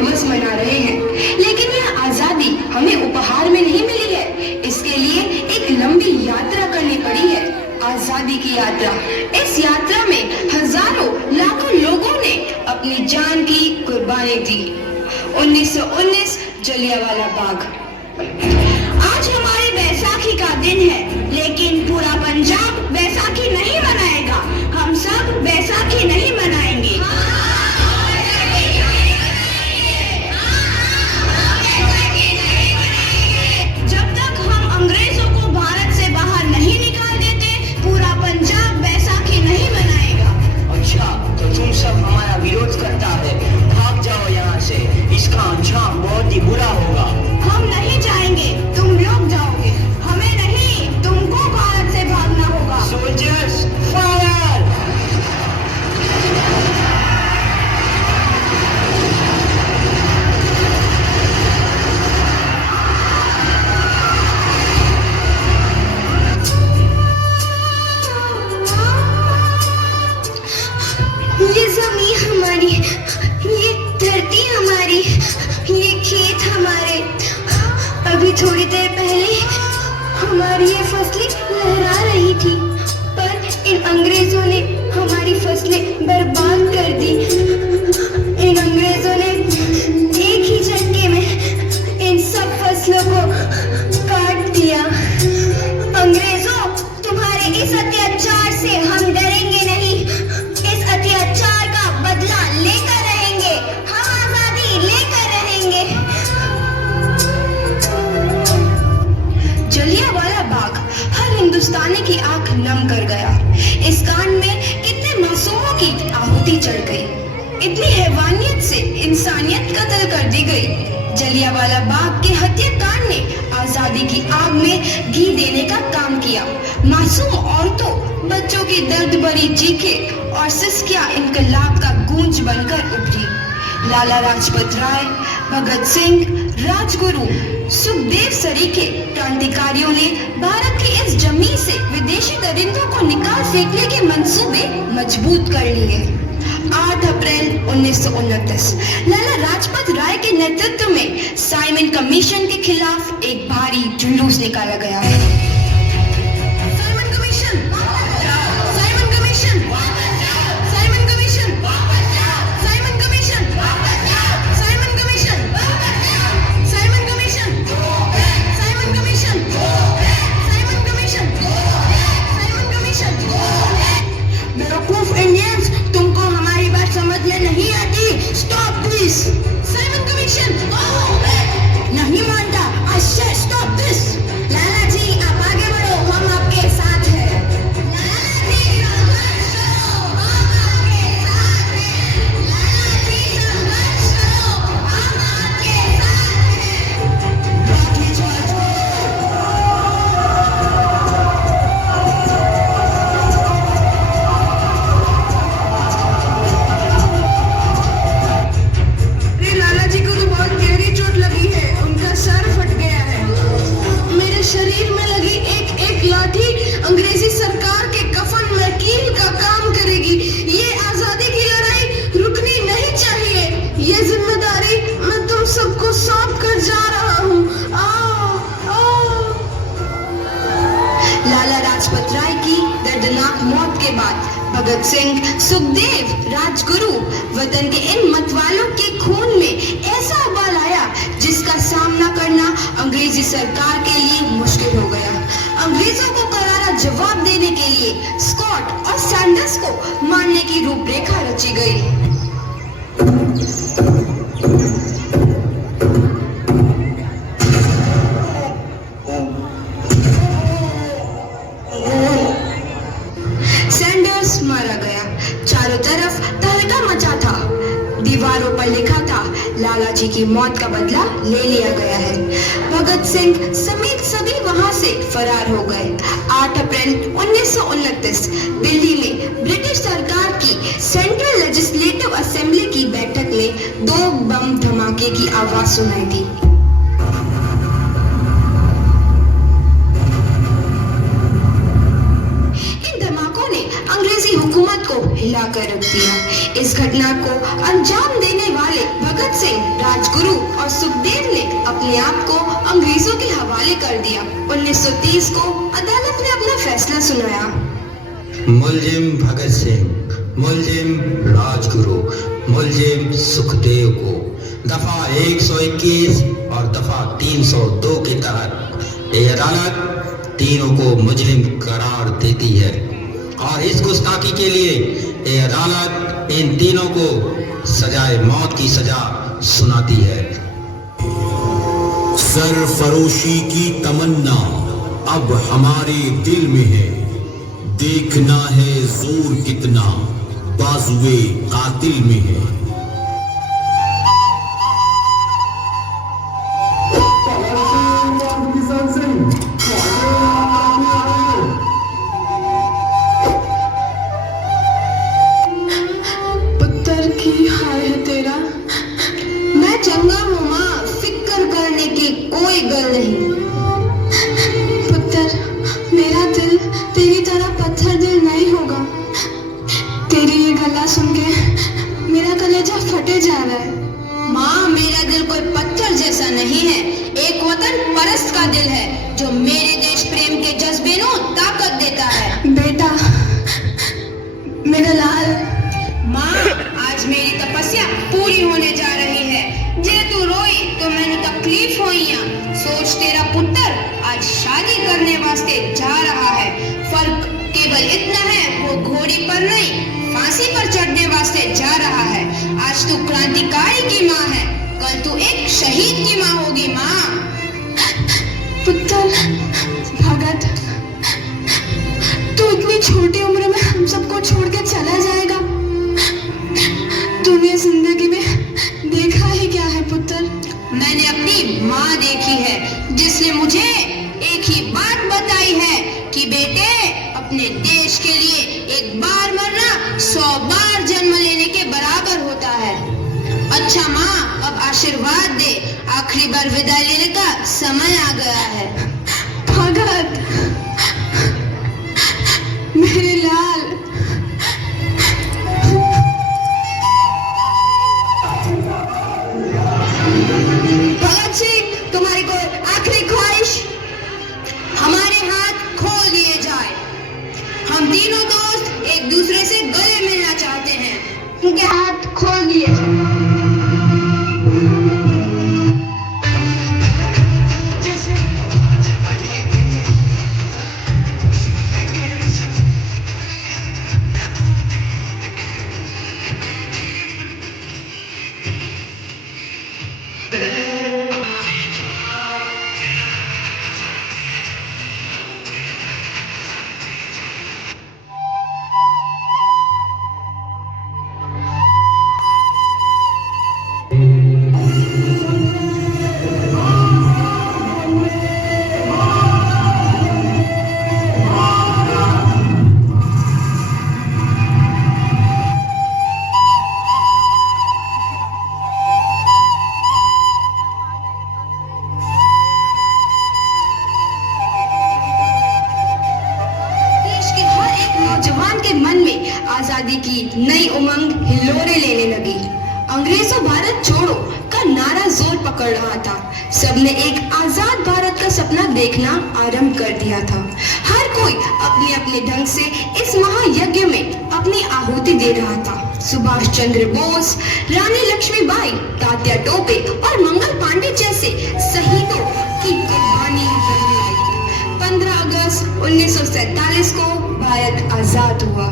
दिवस मना रहे हैं, लेकिन यह आजादी हमें उपहार में नहीं मिली है। इसके लिए एक लंबी यात्रा करनी पड़ी है, आजादी की यात्रा। इस यात्रा में हजारों लाखों लोगों ने अपनी जान की कुर्बानी दी। 1919 जलियांवाला बाग। आज हमारे बैसाखी का दिन है, लेकिन पूरा पंजाब बैसाखी नहीं मनाएगा। हम सब बैसाखी नहीं मनाएंगे। जब तक हम अंग्रेजों को भारत से बाहर नहीं निकाल देते, पूरा पंजाब बैसाखी नहीं मनाएगा। अच्छा, तो तुम सब हमारा विरोध करता है, भाग जाओ यहाँ से। इसका अंजाम बहुत ही बुरा होगा। हम नहीं जाएंगे, तुम लोग जाओगे। हमें नहीं, तुमको भारत से भागना होगा। Soldiers fire! ये जमीन हमारी, ये धरती हमारी, ये खेत हमारे। अभी थोड़ी देर पहले हमारी ये फसलें लहरा रही थी, पर इन अंग्रेजों ने हमारी फसलें बर्बाद कर दी। इन अंग्रेजों ने एक ही झटके में इन सब फसलों को काट दिया। अंग्रेजों, तुम्हारे इस अत्याचार से हम डरेंगे नहीं। इस अत्याचार का बदला लेकर रहेंगे। हम आजादी लेकर रहेंगे। जलियांवाला बाग हर हिंदुस्तानी की आंख नम कर गया। इस कांड में कितने मासूमों की आहुति चढ़ गई, इतनी हैवानियत से इंसानियत कत्ल कर दी गई। जलियांवाला बाग के हत्याकांड ने आजादी की आग में घी देने का काम किया। मासूम औरतों, बच्चों की दर्द भरी चीखें और सिसकियां इनकलाब का गूंज बनकर उभरी। लाला लाजपत राय, भगत सिंह, राजगुरु, सुखदेव सरीखे क्रांतिकारियों ने भारत की इस जमीन से विदेशी दरिंदों को निकाल फेंकने के मंसूबे मजबूत कर लिए। 8 अप्रैल 1929 लाला लाजपत राय के नेतृत्व में साइमन कमीशन के खिलाफ एक भारी जुलूस निकाला गया। Simon commission, Simon commission, Simon commission, Simon commission, Simon commission, Simon commission, Simon commission, Simon commission, Simon commission. बेवकूफ इंडियंस, तुमको हमारी बात समझ में नहीं आती। Stop this. साइमन कमीशन नहीं मानता। आई से स्टॉप दिस। लाला जी, आप आगे बढ़ो, हम आपके साथ हैं। लाला जी, संघर्ष करो, हम आपके साथ हैं। लाला जी, संघर्ष करो, हम आपके साथ हैं। लाठीचार्ज करो। लाला जी को तो बहुत गहरी चोट लगी है, उनका सर फट गया है। मेरे शरीर में लगी एक एक लाठी अंग्रेजी सरकार के कफन में कील का काम करेगी। ये आजादी की लड़ाई रुकनी नहीं चाहिए। ये जिम्मेदारी मैं तुम सबको सौंप कर जा रहा हूँ। आओ, आओ। लाला लाजपत राय की दर्दनाक मौत के बाद भगत सिंह, सुखदेव, राजगुरु वतन के इन मतवालों के खून में ऐसा उबाल आया जिसका सामना करना अंग्रेजी सरकार के लिए मुश्किल हो गया। अंग्रेजों को करारा जवाब देने के लिए स्कॉट और सैंडर्स को मारने की रूपरेखा रची गई। सैंडर्स मारा गया। चारों तरफ तहलका मचा था। दीवारों पर लिखा था, लाला जी की मौत का बदला ले लिया गया है। भगत सिंह समेत सभी वहां से फरार हो गए। 8 अप्रैल 1929 दिल्ली में ब्रिटिश सरकार की सेंट्रल लेजिस्लेटिव असेंबली की बैठक में 2 बम धमाके की आवाज सुनाई दी। हिलाकर रख दिया। इस घटना को अंजाम देने वाले भगत सिंह, दिया। 1930 को अदालत ने अपना फैसला सुनाया। मुलजिम भगत सिंह, मुलजिम राजगुरु, मुलजिम सुखदेव को दफा 121 और दफा 302 के तहत ये अदालत तीनों को मुजरिम करार देती है और इस गुस्ताखी के लिए ये अदालत इन तीनों को सजाए मौत की सजा सुनाती है। सरफरोशी की तमन्ना अब हमारे दिल में है, देखना है जोर कितना बाजुए कातिल में है। पुत्र की हाय है तेरा। मैं चंगा हूँ माँ, फिक्र करने की कोई गल नहीं। पुत्र, मेरा दिल तेरी तरह पत्थर दिल नहीं होगा। तेरी ये गला सुन के मेरा कलेजा फटे जा रहा है। माँ, मेरा दिल कोई पत्थर जैसा नहीं है, एक वतन परस्त का दिल है जो मेरे देश प्रेम के जज्बे को ताकत देता है। बेटा, मेरा लाल। माँ, आज मेरी तपस्या पूरी होने जा रही है। जे तू रोई तो मैंने तकलीफ हुई। सोच, तेरा पुत्र आज शादी करने वास्ते जा रहा है। फर्क केवल इतना है, वो घोड़ी पर नहीं फांसी पर चढ़ने वास्ते जा रहा है। आज तू क्रांतिकारी की माँ है, कल तू एक शहीद की माँ होगी। माँ, पुत्र भगत, तू इतनी छोटी उम्र में हम सबको छोड़ के चला जाएगा। तूने जिंदगी में देखा ही क्या है पुत्र? मैंने अपनी माँ देखी है जिसने मुझे एक ही बात बताई है कि बेटे, अपने देश के लिए एक बार मरना 100 बार जन्म लेने के बराबर होता है। अच्छा माँ, अब आशीर्वाद दे, आखिरी बार विदाई लेने का समय आ गया है। भगत, मेरे लाल। भगत सिंह, तुम्हारी कोई आखिरी ख्वाहिश? हमारे हाथ खोल दिए जाए। हम तीनों दोस्त एक दूसरे से गले मिलना चाहते हैं। उनके हाथ खोल दिए जाए। आजादी की नई उमंग हिलोरे लेने लगी। अंग्रेजों भारत छोड़ो का नारा जोर पकड़ रहा था। सबने एक आजाद भारत का सपना देखना आरंभ कर दिया था। हर कोई अपने अपने ढंग से इस महायज्ञ में अपनी आहुति दे रहा था। सुभाष चंद्र बोस, रानी लक्ष्मीबाई, तात्या टोपे और मंगल पांडे जैसे शहीदों की कुर्बानी करने आई। 15 अगस्त 1947 को भारत आजाद हुआ।